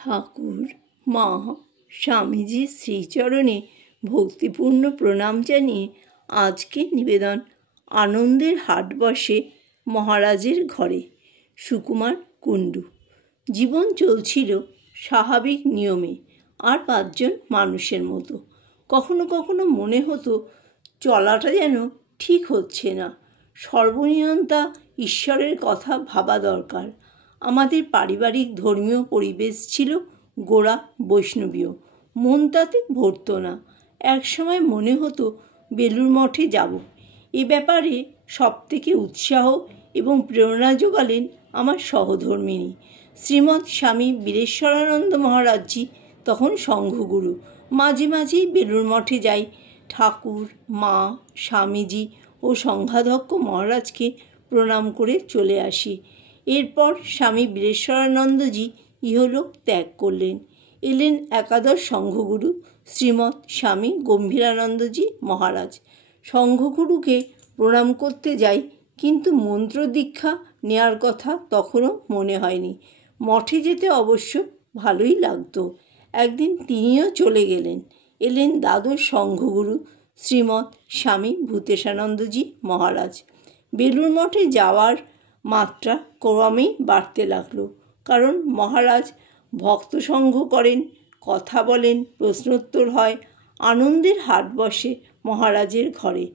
ঠাকুর, মা, স্বামীজির শ্রীচরণে ভক্তিপূর্ণ প্রণাম জানিয়ে আজকে নিবেদন আনন্দের হাট বসে মহারাজের ঘরে। সুকুমার কুণ্ডু। জীবন চলছিল স্বাভাবিক নিয়মে আর 5 জন মানুষের মতো। কখনো কখনো মনে হতো চলাটা যেন ঠিক হচ্ছে না। সর্বনিয়ন্তা ঈশ্বরের কথা ভাবা দরকার। আমাদের পারিবারিক ধর্মীয় পরিবেশ ছিল গোড়া বৈষ্ণবীয়। মন তাতে ভরত না। এক সময় মনে হতো বেলুড় মঠে যাব। এ ব্যাপারে সবথেকে উৎসাহ এবং প্রেরণা জোগালেন আমার সহধর্মিণী শ্রীমৎ স্বামী বীরেশ্বরানন্দ মহারাজজি। তখন সংঘগুরু। মাঝে মাঝেই বেলুড় মঠে যাই। ঠাকুর, মা, স্বামীজি ও সংঘাধ্যক্ষ মহারাজকে প্রণাম করে চলে আসি। এরপর স্বামী বীরেশ্বরানন্দজি ইহলোক ত্যাগ করলেন। এলেন একাদশ সংঘগুরু শ্রীমৎ স্বামী গম্ভীরানন্দজি মহারাজ। সংঘগুরুকে প্রণাম করতে যাই, কিন্তু মন্ত্র দীক্ষা নেয়ার কথা তখনও মনে হয়নি। মঠে যেতে অবশ্য ভালোই লাগতো। একদিন তিনিও চলে গেলেন। এলেন দ্বাদশ সংঘগুরু শ্রীমৎ স্বামী ভূতেশানন্দজি মহারাজ। বেলুড় মঠে যাওয়ার মাত্রা ক্রমেই বাড়তে লাগলো, কারণ মহারাজ ভক্ত সংঘ করেন, কথা বলেন, প্রশ্নোত্তর হয়। আনন্দের হাট বসে মহারাজের ঘরে।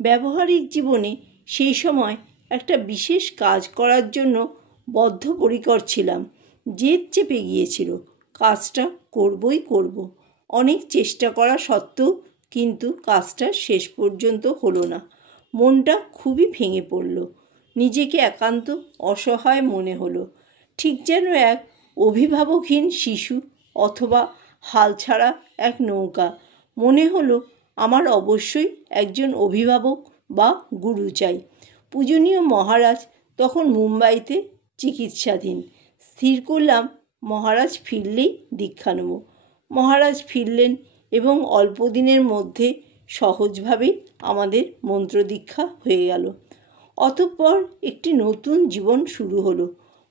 ব্যবহারিক জীবনে সেই সময় একটা বিশেষ কাজ করার জন্য বদ্ধপরিকর ছিলাম। জেদ চেপে গিয়েছিল, কাজটা করবই করব। অনেক চেষ্টা করা সত্ত্বেও কিন্তু কাজটা শেষ পর্যন্ত হলো না। মনটা খুবই ভেঙে পড়ল। নিজেকে একান্ত অসহায় মনে হলো, ঠিক যেন এক অভিভাবকহীন শিশু অথবা হালছাড়া এক নৌকা। মনে হলো আমার অবশ্যই একজন অভিভাবক বা গুরু চাই। পূজনীয় মহারাজ তখন মুম্বাইতে চিকিৎসাধীন। স্থির করলাম মহারাজ ফিরলেই দীক্ষা নেব। মহারাজ ফিরলেন এবং অল্প দিনের মধ্যে সহজভাবেই আমাদের মন্ত্র দীক্ষা হয়ে গেল। অতঃপর একটি নতুন জীবন শুরু হলো।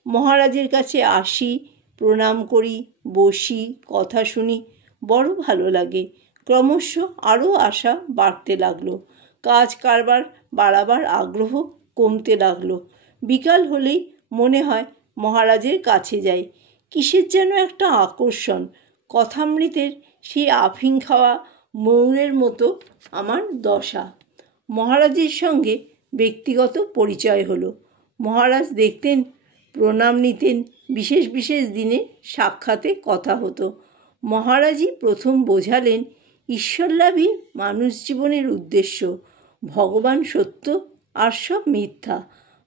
মহারাজের কাছে আসি, প্রণাম করি, বসি, কথা শুনি, বড় ভালো লাগে। ক্রমশ আরও আশা বাড়তে লাগলো। কাজ কারবার বাড়াবার আগ্রহ কমতে লাগলো। বিকাল হলেই মনে হয় মহারাজের কাছে যাই। কিসের যেন একটা আকর্ষণ। কথামৃতের সেই আফিং খাওয়া ময়ূরের মতো আমার দশা। মহারাজের সঙ্গে ব্যক্তিগত পরিচয় হলো। মহারাজ দেখতেন, প্রণাম নিতেন। বিশেষ বিশেষ দিনে সাক্ষাতে কথা হতো। মহারাজই প্রথম বোঝালেন ঈশ্বরলাভই মানুষ জীবনের উদ্দেশ্য। ভগবান সত্য আর সব মিথ্যা।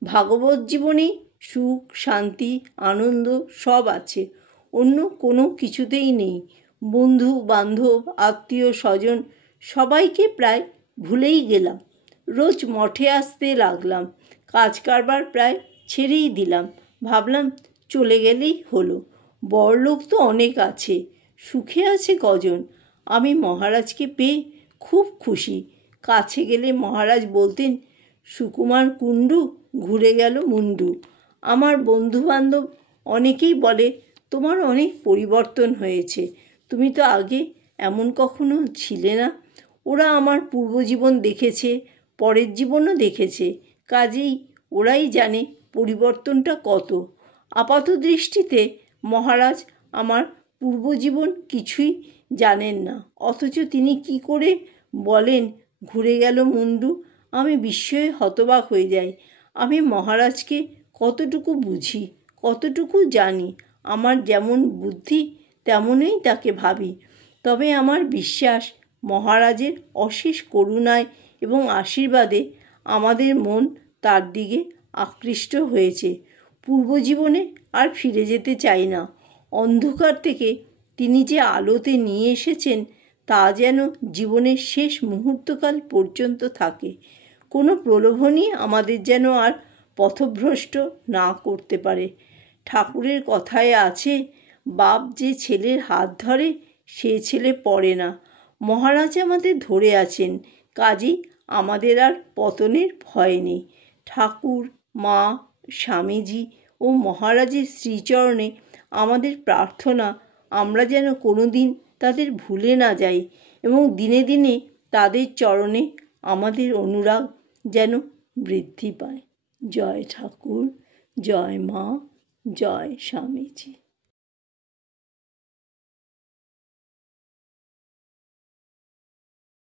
ভাগবত জীবনেই সুখ, শান্তি, আনন্দ সব আছে, অন্য কোনো কিছুতেই নেই। বন্ধু বান্ধব, আত্মীয় স্বজন সবাইকে প্রায় ভুলেই গেলাম। রোজ মঠে আসতে লাগলাম। কাজ কারবার প্রায় ছেড়েই দিলাম। ভাবলাম চলে গেলেই হলো। বড়লোক তো অনেক আছে, সুখে আছে কজন। আমি মহারাজকে পেয়ে খুব খুশি। কাছে গেলে মহারাজ বলতেন, সুকুমার কুণ্ডু, ঘুরে গেল মুন্ডু। আমার বন্ধুবান্ধব অনেকেই বলে তোমার অনেক পরিবর্তন হয়েছে, তুমি তো আগে এমন কখনো ছিলে না। ওরা আমার পূর্বজীবন দেখেছে, পরের জীবনও দেখেছে, কাজেই ওরাই জানে পরিবর্তনটা কত। আপাত দৃষ্টিতে মহারাজ আমার পূর্বজীবন কিছুই জানেন না, অথচ তিনি কি করে বলেন ঘুরে গেল মুন্ডু। আমি বিস্ময়ে হতবাক হয়ে যাই। আমি মহারাজকে কতটুকু বুঝি, কতটুকু জানি। আমার যেমন বুদ্ধি তেমনই তাকে ভাবি। তবে আমার বিশ্বাস মহারাজের অশেষ করুণায় এবং আশীর্বাদে আমাদের মন তার দিকে আকৃষ্ট হয়েছে। পূর্বজীবনে আর ফিরে যেতে চাই না। অন্ধকার থেকে তিনি যে আলোতে নিয়ে এসেছেন তা যেন জীবনের শেষ মুহূর্তকাল পর্যন্ত থাকে। কোনো প্রলোভনই আমাদের যেন আর পথভ্রষ্ট না করতে পারে। ঠাকুরের কথায় আছে, বাপ যে ছেলের হাত ধরে সে ছেলে পড়ে না। মহারাজ আমাদের ধরে আছেন, কাজেই আমাদের আর পতনের ভয় নেই। ঠাকুর, মা, স্বামীজি ও মহারাজের শ্রীচরণে আমাদের প্রার্থনা আমরা যেন কোনো দিন তাদের ভুলে না যাই এবং দিনে দিনে তাদের চরণে আমাদের অনুরাগ যেন বৃদ্ধি পায়। জয় ঠাকুর, জয় মা, জয় স্বামীজি।